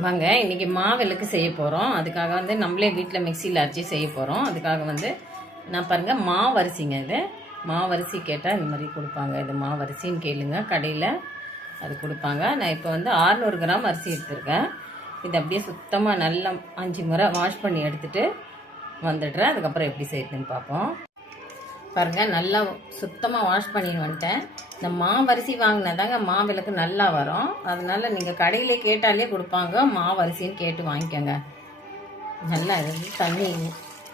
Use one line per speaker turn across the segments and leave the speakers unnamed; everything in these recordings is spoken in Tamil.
வாங்க இன்றைக்கி மாவிளக்கு செய்ய போகிறோம் அதுக்காக வந்து நம்மளே வீட்டில் மிக்சியில் அரைச்சி செய்ய போகிறோம் அதுக்காக வந்து நான் பாருங்கள் மாவரிசிங்க இது. மாவரிசி கேட்டால் இது மாதிரி கொடுப்பாங்க. இது மாவரிசின்னு கேளுங்க கடையில் அது கொடுப்பாங்க. நான் இப்போ வந்து 600 கிராம் அரிசி எடுத்திருக்கேன். இது அப்படியே சுத்தமாக நல்லா அஞ்சு முறை வாஷ் பண்ணி எடுத்துகிட்டு வந்துடுறேன். அதுக்கப்புறம் எப்படி செய்யுதுன்னு பார்ப்போம். பாருங்கள் நல்லா சுத்தமாக வாஷ் பண்ணின்னு வந்துட்டேன். இந்த மாவரிசி வாங்கினதாங்க மாவிளக்கு நல்லா வரும். அதனால நீங்கள் கடையிலே கேட்டாலே கொடுப்பாங்க மாவரிசின்னு கேட்டு வாங்கிக்கோங்க. நல்லா இருந்து தண்ணி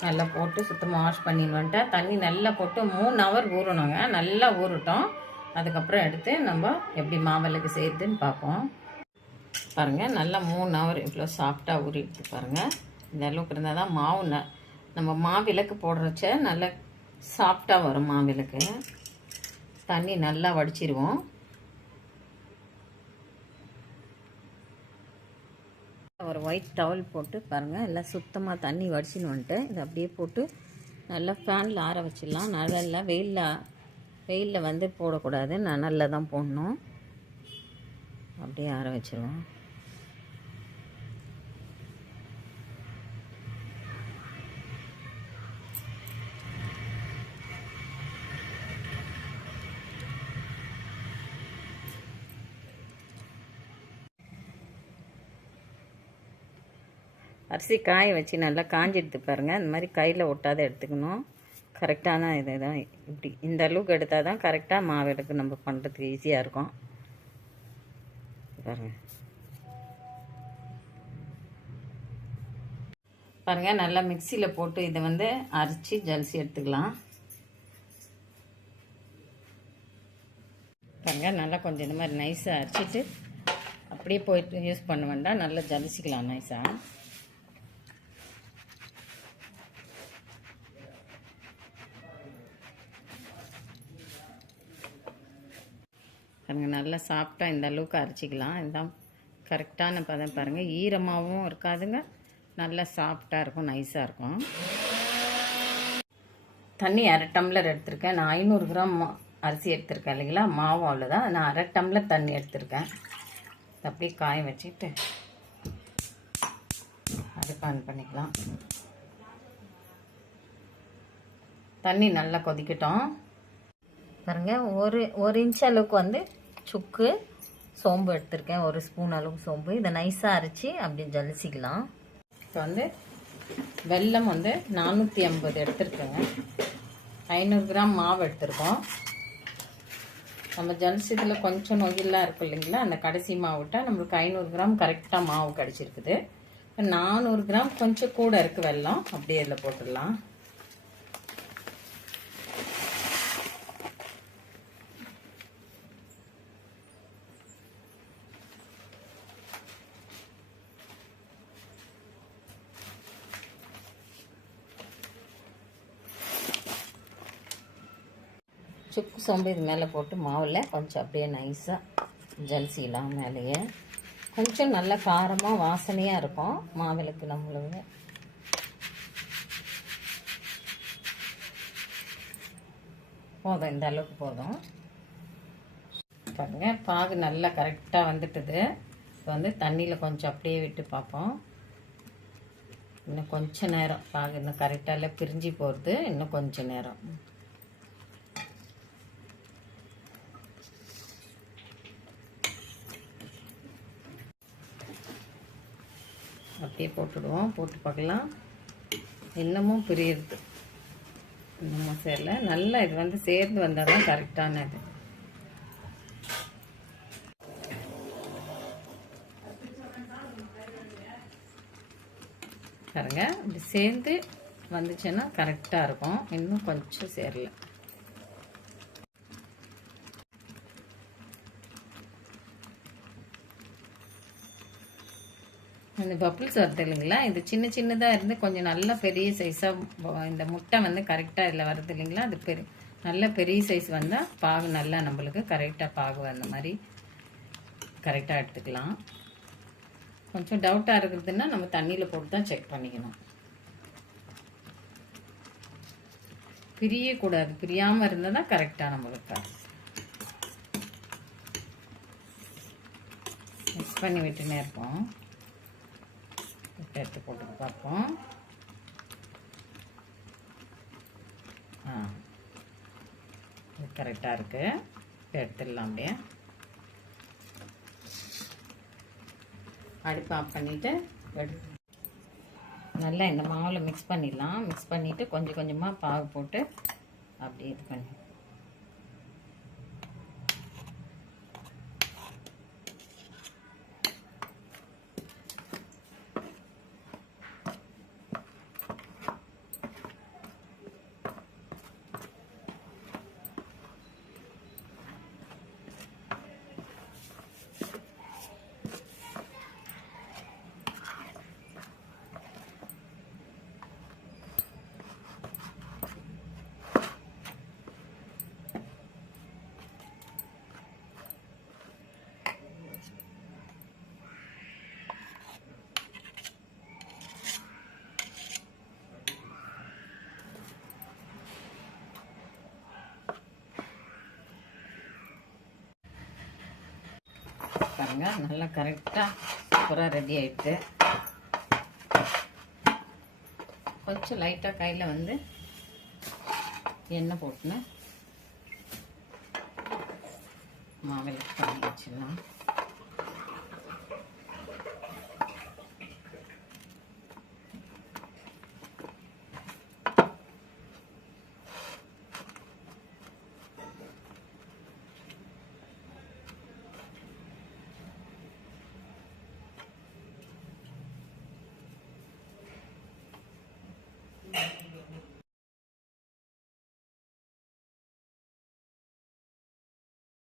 நல்லா போட்டு சுத்தமாக வாஷ் பண்ணிடுவோன்ட்டு தண்ணி நல்லா போட்டு மூணு ஹவர் ஊறணுங்க. நல்லா ஊறட்டும். அதுக்கப்புறம் எடுத்து நம்ம எப்படி மாவிளக்கு செய்யுதுன்னு பார்ப்போம். பாருங்கள் நல்லா மூணு ஹவர் இவ்வளோ சாஃப்டாக ஊறிடுது பாருங்கள் இந்த அளவுக்கு இருந்தால் தான் மாவு ந நம்ம மாவிளக்கு போடுறச்ச நல்லா சாஃப்டாக வரும் மாவிளக்கு. தண்ணி நல்லா வடிச்சிருவோம். ஒரு ஒயிட் டவல் போட்டு பாருங்கள் எல்லாம் சுத்தமாக தண்ணி வடிச்சின்னு வந்துட்டு இதை அப்படியே போட்டு நல்லா ஃபேனில் ஆற வச்சிடலாம். நல்லா வெயிலில் வெயிலில் வந்து போடக்கூடாது. நல்லா தான் போடணும். அப்படியே ஆற வச்சிருவோம். அரிசி காய வச்சு நல்லா காஞ்சிடுது பாருங்கள் இந்த மாதிரி கையில் ஒட்டாத எடுத்துக்கணும். கரெக்டான இது தான் இப்படி. இந்த அளவுக்கு எடுத்தால் தான் கரெக்டாக மாவு எடுக்க நம்ம பண்ணுறதுக்கு ஈஸியாக இருக்கும். பாருங்கள் பாருங்கள் நல்லா மிக்சியில் போட்டு இதை வந்து அரைச்சி ஜலிசி எடுத்துக்கலாம். பாருங்கள் நல்லா கொஞ்சம் இந்த மாதிரி நைஸாக அரைச்சிட்டு அப்படியே போயிட்டு யூஸ் பண்ண வேண்டாம். நல்லா ஜலிசிக்கலாம் நைஸாக பாருங்கள் நல்லா சாப்பிட்டா இந்த அளவுக்கு அரைச்சிக்கலாம். இதுதான் கரெக்டான பதம் பாருங்கள் ஈரமாகவும் இருக்காதுங்க. நல்லா சாஃப்டாக இருக்கும் நைஸாக இருக்கும். தண்ணி அரை டம்ளர் எடுத்திருக்கேன். நான் ஐநூறு கிராம் அரிசி எடுத்திருக்கேன் இல்லைங்களா? மாவு அவ்வளோதான் நான் அரை டம்ளர் தண்ணி எடுத்திருக்கேன். அப்படியே காய வச்சுட்டு அதுக்கு ஆன் பண்ணிக்கலாம். தண்ணி நல்லா கொதிக்கட்டும். பாருங்க. ஒரு ஒரு இன்ச் அளவுக்கு வந்து சுக்கு சோம்பு எடுத்திருக்கேன். ஒரு ஸ்பூன் அளவுக்கு சோம்பு. இதை நைஸாக அரைச்சி அப்படியே ஜலிச்சிக்கலாம். இப்போ வந்து வெல்லம் வந்து நானூற்றி ஐம்பது எடுத்திருக்கேங்க ஐநூறு கிராம் மாவு எடுத்திருக்கோம். நம்ம ஜலிச்சதில் கொஞ்சம் நொகிலாம் இருக்கும் இல்லைங்களா? அந்த கடைசி மாவுட்டா நம்மளுக்கு ஐநூறு கிராம் கரெக்டாக மாவு கிடச்சிருக்குது. நானூறு கிராம் கொஞ்சம் கூட இருக்குது வெல்லம். அப்படியே இதில் போட்டுடலாம். சுக்கு சோம்பு இது மேலே போட்டு மாவில் கொஞ்சம் அப்படியே நைஸாக ஜல்சிலாம் மேலேயே. கொஞ்சம் நல்ல காரமாக வாசனையாக இருக்கும் மாவிளக்கு நம்மளுக்கு போதும் இந்த அளவுக்கு போதும். பாருங்கள் பாகு நல்லா கரெக்டாக வந்துட்டுது. இப்போ வந்து தண்ணியில் கொஞ்சம் அப்படியே விட்டு பார்ப்போம். இன்னும் கொஞ்சம் நேரம் பாகு இன்னும் கரெக்டாக பிரிஞ்சு போகிறது இன்னும் கொஞ்சம் நேரம். அப்படியே போட்டுடுவோம். போட்டு பார்க்கலாம். இன்னமும் பிரியுது இன்னமும் சேரல. நல்லா இது வந்து சேர்ந்து வந்தால் தான் கரெக்டான இது பாருங்க இப்படி சேர்ந்து வந்துச்சுன்னா கரெக்டாக இருக்கும். இன்னும் கொஞ்சம் சேரல. இந்த பப்புள்ஸ் வருது இல்லைங்களா இது சின்ன சின்னதாக இருந்து கொஞ்சம் நல்லா பெரிய சைஸாக இந்த முட்டை வந்து கரெக்டாக இதில் வருது இல்லைங்களா? அது பெரிய நல்ல பெரிய சைஸ் வந்தால் பாகு நல்லா நம்மளுக்கு கரெக்டாக பாகு வந்த மாதிரி கரெக்டாக எடுத்துக்கலாம். கொஞ்சம் டவுட்டாக இருக்குதுன்னா நம்ம தண்ணியில் போட்டு தான் செக் பண்ணிக்கணும். பிரியக்கூடாது. பிரியாமல் இருந்தால் தான் கரெக்டாக நம்மளுக்கு மிக்ஸ் பண்ணி விட்டுனே இருப்போம். இப்போ எடுத்து போட்டு பார்ப்போம். ஆ. இது கரெக்டாக இருக்குது எடுத்துடலாம் அப்படியே. அடுப்பு ஆஃப் பண்ணிவிட்டு நல்லா இந்த மாவில் மிக்ஸ் பண்ணிடலாம். மிக்ஸ் பண்ணிவிட்டு கொஞ்சம் கொஞ்சமாக பாகு போட்டு அப்படியே இது பண்ணி பாருங்க நல்லா கரெக்டாக சூப்பராக ரெடி ஆகிட்டு கொஞ்சம் லைட்டாக கையில் வந்து எண்ணெய் போட்டுன்னு மாவில் பண்ணி வச்சிடலாம்.